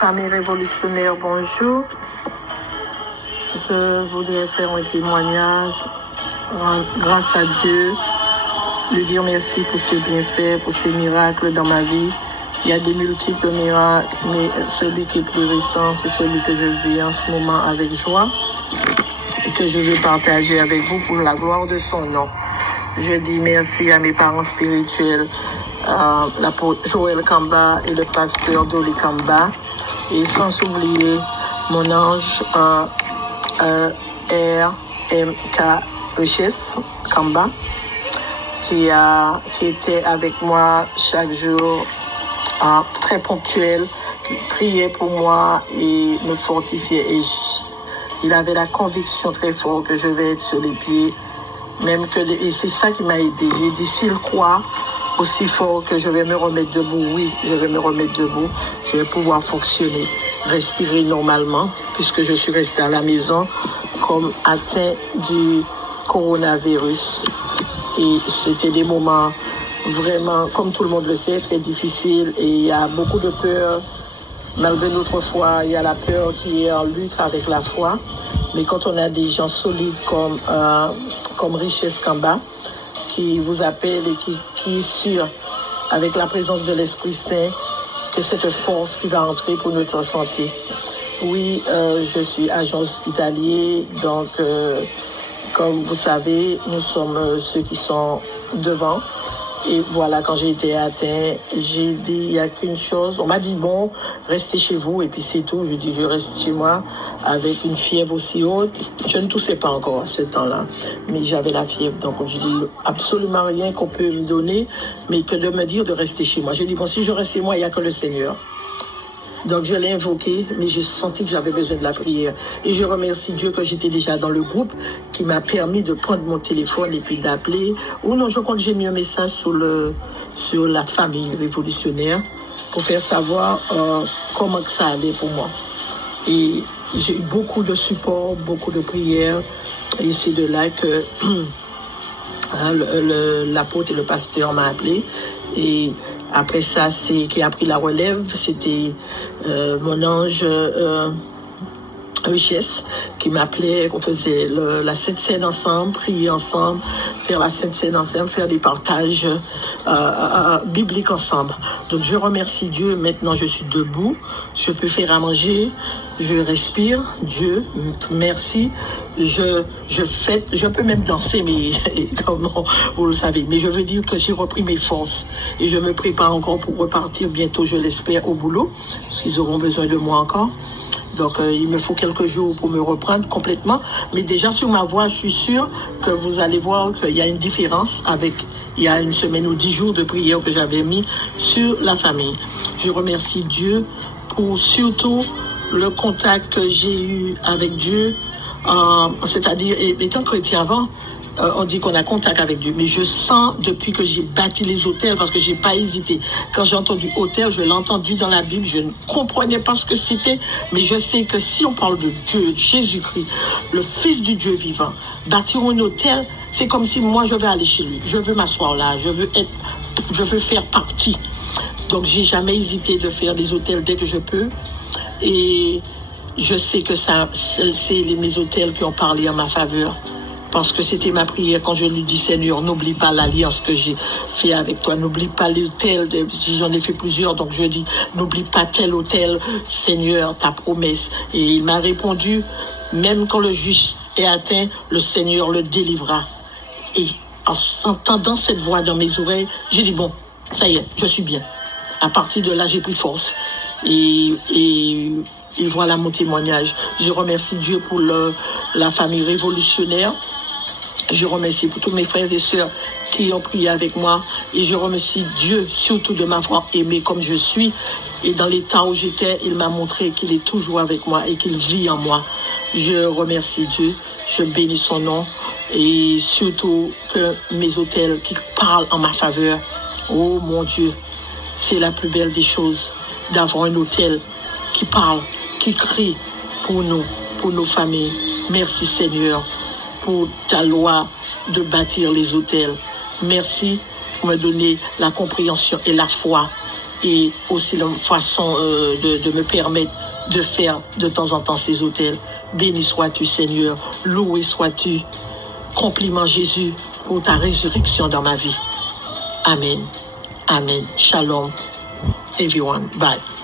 Famille révolutionnaire, bonjour. Je voudrais faire un témoignage grâce à Dieu, lui dire merci pour ses bienfaits, pour ses miracles dans ma vie. Il y a des multiples miracles, mais celui qui est plus récent, c'est celui que je vis en ce moment avec joie et que je veux partager avec vous pour la gloire de son nom. Je dis merci à mes parents spirituels, l'apôtre Joël Kamba et le pasteur Dolly Kamba, et sans oublier mon ange RMK Kamba, qui était avec moi chaque jour, très ponctuel, qui priait pour moi et me fortifiait. Et il avait la conviction très forte que je vais être sur les pieds, et c'est ça qui m'a aidé. J'ai dit, s'il croit aussi fort que je vais me remettre debout, oui, je vais me remettre debout, je vais pouvoir fonctionner, respirer normalement, puisque je suis restée à la maison comme atteint du coronavirus. Et c'était des moments vraiment, comme tout le monde le sait, très difficiles, et il y a beaucoup de peur. Malgré notre foi, il y a la peur qui est en lutte avec la foi. Mais quand on a des gens solides comme Richesse Kamba, qui vous appelle et qui est sûr, avec la présence de l'Esprit Saint, que cette force qui va entrer pour notre santé. Oui, je suis agent hospitalier, donc comme vous savez, nous sommes ceux qui sont devant. Et voilà, quand j'ai été atteint, j'ai dit, il n'y a qu'une chose. On m'a dit, bon, restez chez vous, et puis c'est tout. Je dis, je reste chez moi avec une fièvre aussi haute. Je ne toussais pas encore à ce temps-là, mais j'avais la fièvre. Donc, je dis, absolument rien qu'on peut me donner, mais que de me dire de rester chez moi. J'ai dit, bon, si je reste chez moi, il n'y a que le Seigneur. Donc, je l'ai invoqué, mais j'ai senti que j'avais besoin de la prière. Et je remercie Dieu que j'étais déjà dans le groupe qui m'a permis de prendre mon téléphone et puis d'appeler. Ou non, je crois que j'ai mis un message sur la famille révolutionnaire pour faire savoir comment que ça allait pour moi. Et j'ai eu beaucoup de support, beaucoup de prières. Et c'est de là que l'apôtre et le pasteur m'ont appelé. Et après ça, qui a pris la relève, c'était mon ange Richesse qui m'appelait, qu'on faisait la Sainte Seine ensemble, prier ensemble, faire la Sainte Seine ensemble, faire des partages bibliques ensemble. Donc je remercie Dieu, maintenant je suis debout, je peux faire à manger, je respire, Dieu, merci, je peux même danser, mais comment vous le savez, mais je veux dire que j'ai repris mes forces et je me prépare encore pour repartir bientôt, je l'espère, au boulot, parce qu'ils auront besoin de moi encore. Donc, il me faut quelques jours pour me reprendre complètement. Mais déjà, sur ma voix, je suis sûre que vous allez voir qu'il y a une différence avec il y a une semaine ou 10 jours de prière que j'avais mis sur la famille. Je remercie Dieu pour surtout le contact que j'ai eu avec Dieu. C'est-à-dire, étant chrétien avant, on dit qu'on a contact avec Dieu, mais je sens depuis que j'ai bâti les autels, parce que j'ai pas hésité. Quand j'ai entendu autel, je l'ai entendu dans la Bible, je ne comprenais pas ce que c'était, mais je sais que si on parle de Dieu, Jésus-Christ, le Fils du Dieu vivant, bâtir un autel, c'est comme si moi je vais aller chez lui, je veux m'asseoir là, je veux faire partie. Donc j'ai jamais hésité de faire des autels dès que je peux, et je sais que c'est mes autels qui ont parlé en ma faveur. Parce que c'était ma prière quand je lui dis, Seigneur, n'oublie pas l'alliance que j'ai fait avec toi. N'oublie pas l'autel, j'en ai fait plusieurs, donc je dis, n'oublie pas tel autel, Seigneur, ta promesse. Et il m'a répondu, même quand le juge est atteint, le Seigneur le délivrera. Et en entendant cette voix dans mes oreilles, j'ai dit, bon, ça y est, je suis bien. À partir de là, j'ai pris force. Et voilà mon témoignage. Je remercie Dieu pour la famille révolutionnaire. Je remercie pour tous mes frères et sœurs qui ont prié avec moi. Et je remercie Dieu surtout de m'avoir aimé comme je suis. Et dans l'état où j'étais, il m'a montré qu'il est toujours avec moi et qu'il vit en moi. Je remercie Dieu, je bénis son nom. Et surtout que mes autels qui parlent en ma faveur. Oh mon Dieu, c'est la plus belle des choses d'avoir un autel qui parle, qui crie pour nous, pour nos familles. Merci Seigneur pour ta loi de bâtir les autels. Merci pour me donner la compréhension et la foi et aussi la façon de me permettre de faire de temps en temps ces hôtels. Béni sois-tu, Seigneur. Loué sois-tu. Compliment Jésus pour ta résurrection dans ma vie. Amen. Amen. Shalom, everyone. Bye.